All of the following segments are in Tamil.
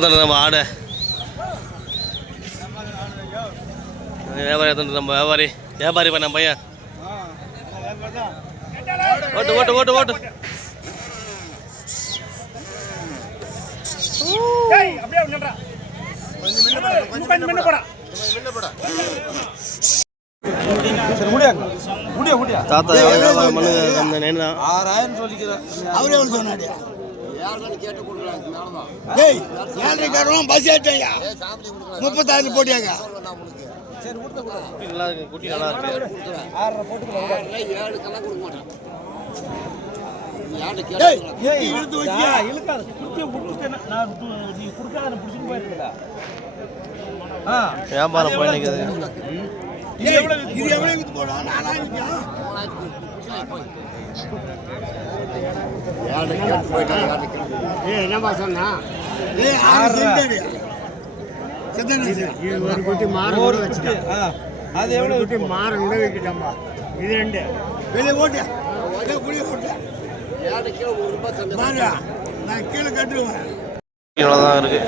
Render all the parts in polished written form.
நம்ம ஆடை வியாபாரி நம்ம வியாபாரி பண்ண பையன் ஓட்டு ஓட்டு ஓட்டு ஓட்டு தாத்தா மனு அந்த நேரம் தான் 6000 சொல்லிக்கிறேன். அவரே எவ்வளவு சொன்னாரு? பஸ் ஏற்றியா 36 போட்டியாங்க. நல்லா இருக்கு குட்டி நல்லா இருக்கு. வியாபாரம் போயிருக்குது. என்னப்பா சொன்னா ஒரு குட்டி மாறு அது எவ்வளவு குட்டி மாறு கூட வைக்கிட்டோம்பா. இது ரெண்டு வெளியே ஓட்டு நான் கீழே கட்டுவேன். இவ்வளோதான் இருக்கு.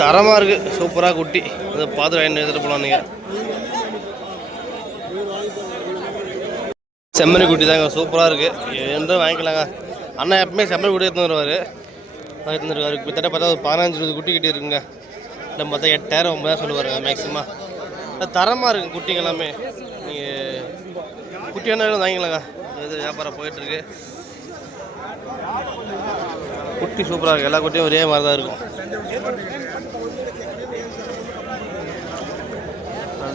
தரமாக இருக்குது, சூப்பராக குட்டி. அதை பார்த்து வாங்கிட்டு எடுத்துகிட்டு போகலாம். நீங்கள் செம்மறி குட்டி தாங்க, சூப்பராக இருக்குது. என்றும் வாங்கிக்கலாங்க. அண்ணா எப்பவுமே செம்மறி குட்டி எடுத்துன்னு வருவார். எடுத்துன்னு இருக்காரு. கிட்டத்தட்ட பார்த்தா ஒரு 15-20 குட்டி கிட்டே இருக்குங்க. இல்லை பார்த்தா 8000 9,000 சொல்லுவாருங்க மேக்ஸிமம். தரமாக இருக்குது குட்டிங்க எல்லாமே. நீங்கள் குட்டி வேணாலும் வாங்கிக்கலாங்க. இது வியாபாரம் போயிட்டுருக்கு. குட்டி சூப்பராக இருக்குது. எல்லா குட்டியும் ஒரே மாதிரி தான் இருக்கும்.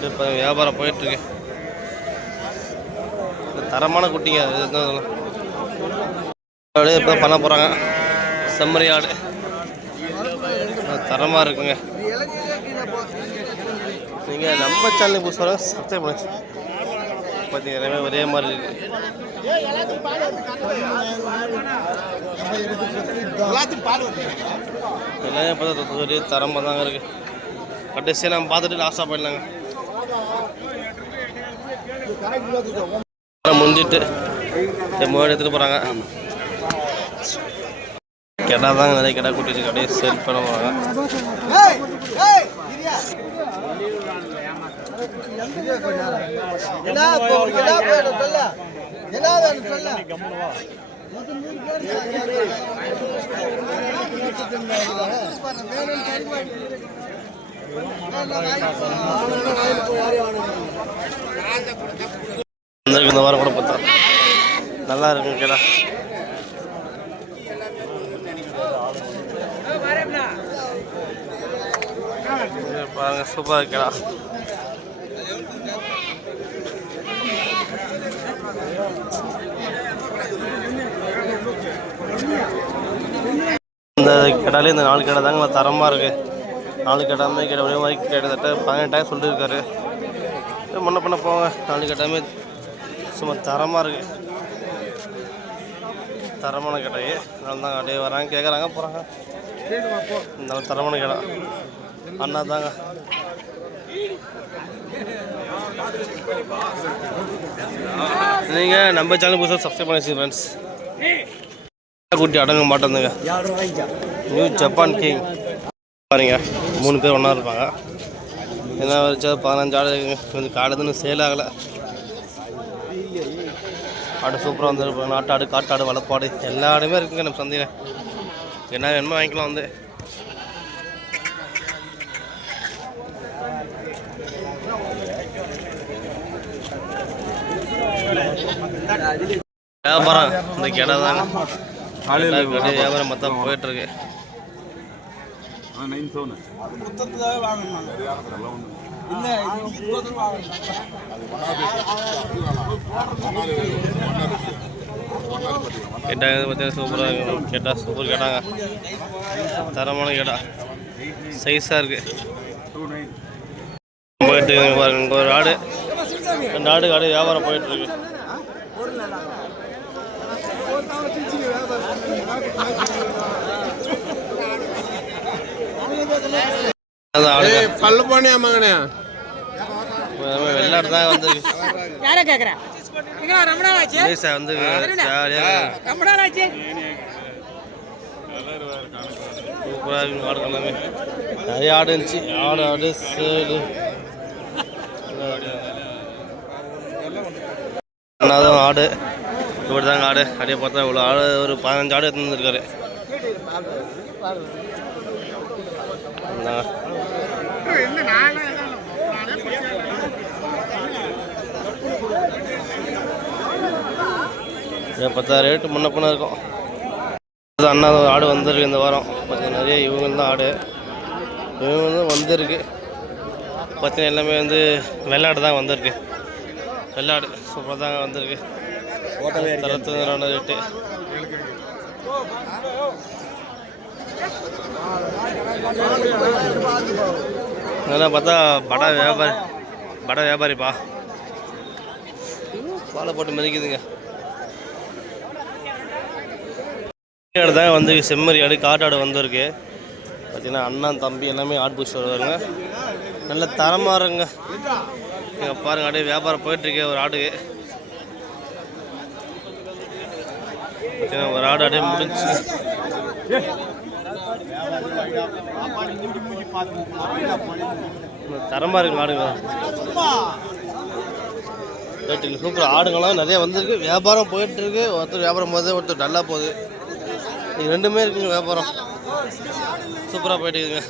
இப்போ வியாபாரம் போயிட்டுருக்கு. தரமான குட்டிங்க இப்போ பண்ண போகிறாங்க. செம்மறி ஆடு தரமாக இருக்குங்க. நீங்கள் நம்ம சேனலுக்கு புதுசாக சப்ஸ்கிரைப் பண்ணி பார்த்தீங்க. எல்லாமே ஒரே மாதிரி இருக்குது. எல்லாமே பார்த்தா ஒரே தரமாக தாங்க இருக்குது. கடைசியாக நம்ம பார்த்துட்டு லாஸ்ட்டாக போயிடலாங்க. முடிஞ்சிட்டு மொபைல் எடுத்துகிட்டு போகிறாங்க. கெடா தாங்க, நிறைய கெடா கூட்டிட்டு அப்படியே சேல் பண்ண போகிறாங்க. இந்த வாரம் கூட பார்த்தா நல்லா இருக்குங்க கேடா. பாருங்க, சூப்பராக இருக்கா. இந்த கடாலே இந்த 4 கடை தாங்க தரமாக இருக்குது. 4 கடாமே கடை ஒரே மாதிரி கிட்டத்தட்ட 18,000 சொல்லியிருக்காரு. முன்ன பண்ண போங்க. 4 கடாமே சும்மா தரமாக இருக்குது. தரமான கடை. அதனால தான் அப்படியே வராங்க, கேட்குறாங்க, போகிறாங்க. இந்த தரமான கடை அண்ணா தாங்க. நீங்கள் நம்ம சேனல் புதுசாக சப்ஸ்கிரைப் பண்ணி வச்சுங்க ஃப்ரெண்ட்ஸ். குட்டி அடங்க மாட்டேந்துங்க. நியூ ஜப்பான் கிங் பாருங்க. 3 பேர் ஒன்றா இருப்பாங்க. என்ன வச்சா 15 ஆடு கொஞ்சம் காடுதுன்னு சேல் ஆகலை. ஆடு சூப்பராக வந்துருப்பாங்க. நாட்டாடு, காட்டாடு, வளர்ப்பாடு எல்லா ஆடுமே இருக்குங்க நம்ம சந்தையில். என்ன வேணுமோ வாங்கிக்கலாம். வந்து வியாபாரம் இந்த கடை தாங்க. வியாபாரம் மொத்தம் போயிட்டுருக்கு. கேட்டாங்க பார்த்தீங்கன்னா சூப்பராக இருக்கும். கேட்டால் சூப்பர் கேட்டாங்க. தரமான கேட்டா, சைஸாக இருக்குது. போயிட்டுருக்கு பாருங்க. இங்கே ஒரு ஆடு, 2 ஆடு ஆடு வியாபாரம் போயிட்டுருக்கு. பல்லு போனே மகனே வெள்ளாடு தான் வந்துருக்கு. லேசா வந்து ஜாலியாக சூப்பராக இருக்குங்க ஆடு எல்லாமே. நிறைய ஆடு இருந்துச்சு. ஆடு சேடு அண்ணாதான் ஆடு இப்படி தாங்க ஆடு. அப்படியே பார்த்தா இவ்வளோ ஆடு ஒரு 15 ஆடு எடுத்து வந்துருக்காரு. இதை பார்த்தா ரேட்டு முன்ன பின்ன இருக்கும். அண்ணா ஆடு வந்திருக்கு இந்த வாரம் பார்த்தீங்கன்னா. நிறைய இவங்க தான் ஆடு இவங்க வந்திருக்கு பார்த்தீங்கன்னா. எல்லாமே வந்து வெள்ளாடு தான் வந்திருக்கு. வெள்ளாடு சூப்பராக தாங்க வந்திருக்கு. 62 ரேட்டு. அதெல்லாம் பார்த்தா படை வியாபாரிப்பா பாலை போட்டு மிதிக்குதுங்க. ஆடு தான் வந்து செம்மறி ஆடு காட்டாடு வந்திருக்கு பார்த்தீங்கன்னா. அண்ணன் தம்பி எல்லாமே ஆடு பிடிச்சி வருவாருங்க. நல்ல தரமாக இருங்க. நீங்கள் பாருங்கள் அப்படியே வியாபாரம் போயிட்டுருக்கு ஒரு ஆடுக்கு பார்த்தீங்கன்னா. ஒரு ஆடு அப்படியே முடிஞ்சு தரமாக இருக்கு ஆடுங்க. ரேட்டுக்கு சூப்பர். ஆடுங்களாம் நிறைய வந்திருக்கு. வியாபாரம் போயிட்டுருக்கு. ஒருத்தர் வியாபாரம் போகுது, ஒருத்தர் நல்லா போகுது. இது ரெண்டுமே இருக்குங்க. வியாபாரம் சூப்பராக போயிட்டு இருக்குங்க.